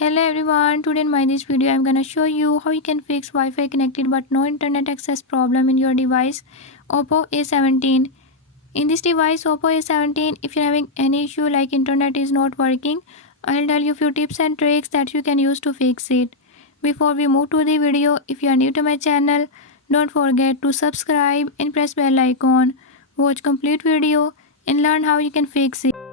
Hello everyone, today in my this video I'm gonna show you how you can fix Wi-Fi connected but no internet access problem in your device Oppo A17. In this device Oppo A17, if you're having any issue like internet is not working, I'll tell you few tips and tricks that you can use to fix it. Before we move to the video, if you are new to my channel, don't forget to subscribe and press bell icon. Watch complete video and learn how you can fix it.